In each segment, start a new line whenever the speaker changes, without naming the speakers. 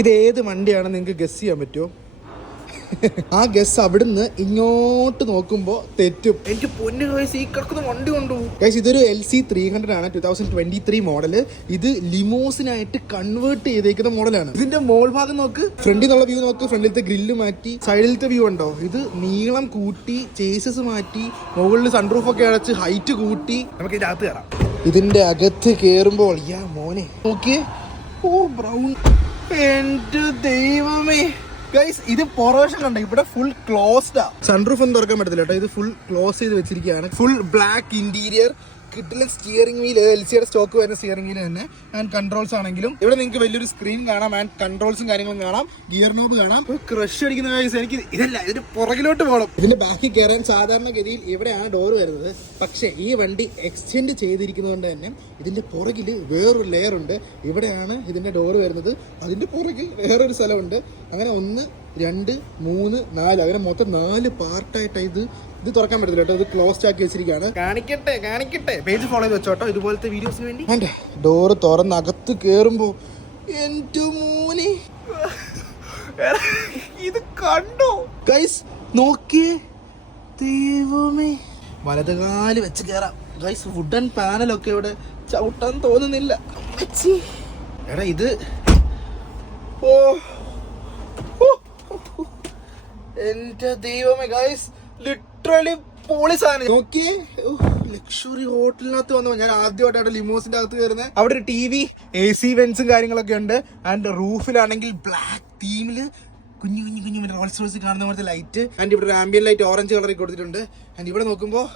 ഇത് ഏത് വണ്ടിയാണ് നിങ്ങൾക്ക് ഗസ് ചെയ്യാൻ പറ്റുമോ ആ ഗസ് അവിടുന്ന് ഇങ്ങോട്ട് നോക്കുമ്പോ തെറ്റും. എനിക്ക് പൊന്നു ഗൈസ് ഈ കിടക്കുന്ന വണ്ടി കൊണ്ടു ഗൈസ് ഇതൊരു എൽ സി ത്രീ ഹൺഡ്രഡ് ആണ്. Two thousand twenty three model ഇത് ലിമോസിനായിട്ട് കൺവേർട്ട് ചെയ്തേക്കുന്ന മോഡലാണ് ഇതിന്റെ മോൾ ഭാഗം നോക്ക്. ഫ്രണ്ടിൽ നിന്നുള്ള വ്യൂ നോക്ക്. ഫ്രണ്ടിലത്തെ ഗ്രില്ല് മാറ്റി. സൈഡിലത്തെ വ്യൂ ഉണ്ടോ? ഇത് നീളം കൂട്ടി ചേസസ് മാറ്റി മുകളിൽ സൺറൂഫ് ഒക്കെ അടച്ച് ഹൈറ്റ് കൂട്ടി. നമുക്ക് ഇതിന്റെ അകത്ത് കയറാം ഇതിന്റെ അകത്ത് കേറുമ്പോൾ യാ മോനെ. നോക്കിയേ. ഓ ബ്രൗൺ എന്റെ ദൈവമേ. ഗൈസ് ഇത് പൊറോഷൻ കണ്ട? ഇവിടെ ഫുൾ ക്ലോസ്ഡാ സൺറൂഫ് ഒന്നും തുറക്കാൻ പറ്റത്തില്ല കേട്ടോ. ഇത് ഫുൾ ക്ലോസ് ചെയ്ത് വെച്ചിരിക്കുകയാണ്. ഫുൾ ബ്ലാക്ക് ഇന്റീരിയർ കിട്ടില്ല സ്റ്റിയറിംഗ് വീൽ എൽ സിയുടെ സ്റ്റോക്ക് വരുന്ന സ്റ്റിയറിംഗ് വീൽ തന്നെ. ആൻഡ് കൺട്രോൾസ് ആണെങ്കിലും ഇവിടെ നിങ്ങൾക്ക് വലിയൊരു സ്ക്രീൻ കാണാം. ആൻഡ് കൺട്രോൾസും കാര്യങ്ങളും കാണാം. ഗിയർ നോബ് കാണാം. ക്രഷ് അടിക്കുന്ന കാര്യം എനിക്ക് ഇതല്ല ഇതിന് പുറകിലോട്ട് പോകണം ഇതിന്റെ ബാക്കി കയറാൻ സാധാരണഗതിയിൽ ഇവിടെയാണ് ഡോർ വരുന്നത്. പക്ഷേ ഈ വണ്ടി എക്സ്റ്റെൻഡ് ചെയ്തിരിക്കുന്നതുകൊണ്ട് തന്നെ ഇതിന്റെ പുറകിൽ വേറൊരു ലെയർ ഉണ്ട്. ഇവിടെയാണ് ഇതിന്റെ ഡോർ വരുന്നത്. അതിന്റെ പുറകിൽ വേറൊരു സ്ഥലമുണ്ട്. അങ്ങനെ ഒന്ന് രണ്ട് മൂന്ന് നാല്. അങ്ങനെ മൊത്തം നാല് പാർട്ടായിട്ടാണ് ഇത് ഇത് തുറക്കാൻ പറ്റത്തില്ല കേട്ടോ. ഇത് ക്ലോസ്ഡ് ആക്കി വെച്ചിരിക്കുകയാണ്. കാണിക്കട്ടെ കാണിക്കട്ടെ. പേജ് ഫോളോ ചെയ്ത് വെച്ചോട്ടോ ഇതുപോലത്തെ വീഡിയോസിന് വേണ്ടി വേണ്ടേ. ഡോറ് തുറന്ന് അകത്ത് കേറുമ്പോ എന്റെ മോനെ. ഇത് കണ്ടോ? ഗൈസ് നോക്കിയേ. ദൈവമേ. വലതുകാൽ വെച്ച് കയറാം ഗൈസ് വുഡൻ പാനലൊക്കെ ഇവിടെ ചവിട്ടാൻ തോന്നുന്നില്ല. എടാ ഇത് ഓ. എന്റെ ദൈവമേ ഗൈസ് ലിറ്ററലി പോളി സാധനം. നോക്കി. ലക്ഷറി ഹോട്ടലിനകത്ത് വന്നു. ഞാൻ ആദ്യമായിട്ടാണ് ലിമോസിന്റെ അകത്ത് കയറുന്നത്. അവിടെ ഒരു ടി വി എ സി വെൻസും കാര്യങ്ങളൊക്കെ ഉണ്ട്. ആൻഡ് റൂഫിലാണെങ്കിൽ ബ്ലാക്ക് തീമിൽ കുഞ്ഞു കുഞ്ഞു കുഞ്ഞു റോൾസ് റോയ്സ് കാണുന്ന പോലത്തെ ലൈറ്റ് ആൻഡ് ഇവിടെ ആംബിയൻ ലൈറ്റ് ഓറഞ്ച് കളറിൽ കൊടുത്തിട്ടുണ്ട്. ആൻഡ് ഇവിടെ നോക്കുമ്പോൾ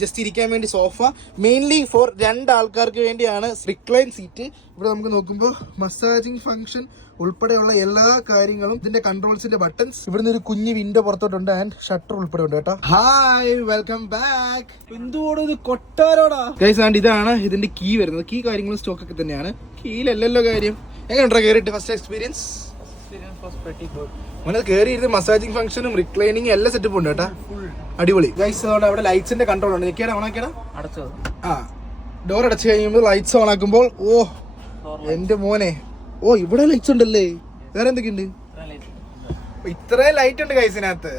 ജസ്റ്റ് ഇരിക്കാൻ വേണ്ടി സോഫ മെയിൻലി ഫോർ രണ്ട് ആൾക്കാർക്ക് വേണ്ടിയാണ് റിക്ലൈൻ സീറ്റ് ഇവിടെ നമുക്ക് നോക്കുമ്പോൾ മസാജിങ് ഫംഗ്ഷൻ ഉൾപ്പെടെയുള്ള എല്ലാ കാര്യങ്ങളും ഇതിന്റെ കൺട്രോൾസിന്റെ ബട്ടൺസ് ഇവിടുന്ന് ഒരു കുഞ്ഞു വിൻഡോ പുറത്തോട്ടുണ്ട് ആൻഡ് ഷട്ടർ ഉൾപ്പെടെ ഉണ്ട് കേട്ടോ. ഹായ് വെൽക്കം ബാക്ക് എന്തുകൊണ്ടോ ഇത് കൊട്ടാരോടാ? ഗൈസ് ആൻഡ് ഇതാണ് ഇതിന്റെ കീ വരുന്നത്. കീ കാര്യങ്ങളും സ്റ്റോക്ക് ഒക്കെ തന്നെയാണ്. കീയിലല്ലല്ലോ കാര്യം. എങ്ങനെയുണ്ടോ കയറിയിട്ട് ഫസ്റ്റ് എക്സ്പീരിയൻസ് മോനെ കയറിയിരുന്ന് മസാജിങ് ഫംഗ്ഷനും റിക്ലൈനിങ് എല്ലാ സെറ്റപ്പും ഉണ്ട് കേട്ടാ. അടിപൊളി. ഗൈസ് അതുകൊണ്ട് അവിടെ ലൈറ്റ്സിന്റെ കൺട്രോൾ ഉണ്ട്. നിൽക്കേടാ ഓണാക്കിയടാ
അടച്ചത്
ആ. ഡോർ അടച്ചു കഴിയുമ്പോൾ ലൈറ്റ്സ് ഓൺ ആക്കുമ്പോൾ ഓ എന്റെ മോനെ. ഓ ഇവിടെ ലൈറ്റ്സ് ഉണ്ടല്ലേ? വേറെ എന്തൊക്കെയുണ്ട്? ഇത്രയും ലൈറ്റ് ഉണ്ട് കൈസിനകത്ത്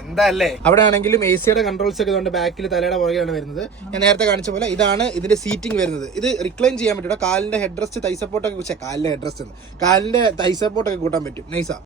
എന്താ അല്ലേ അവിടെ ആണെങ്കിലും എ സിയുടെ കൺട്രോൾസ് ഒക്കെ ഇതുകൊണ്ട് ബാക്കിൽ തലയുടെ പുറകെയാണ് വരുന്നത്. ഞാൻ നേരത്തെ കാണിച്ച പോലെ ഇതാണ് ഇതിന്റെ സീറ്റിംഗ് വരുന്നത്. ഇത് റിക്ലൈൻ ചെയ്യാൻ പറ്റും കാലിന്റെ ഹെഡ് റെസ്റ്റ് തൈ സപ്പോർട്ട് ഒക്കെ കാലിന്റെ ഹെഡ് റെസ്റ്റ് കാലിന്റെ തൈ സപ്പോർട്ട് ഒക്കെ കൂട്ടാൻ പറ്റും. നൈസാ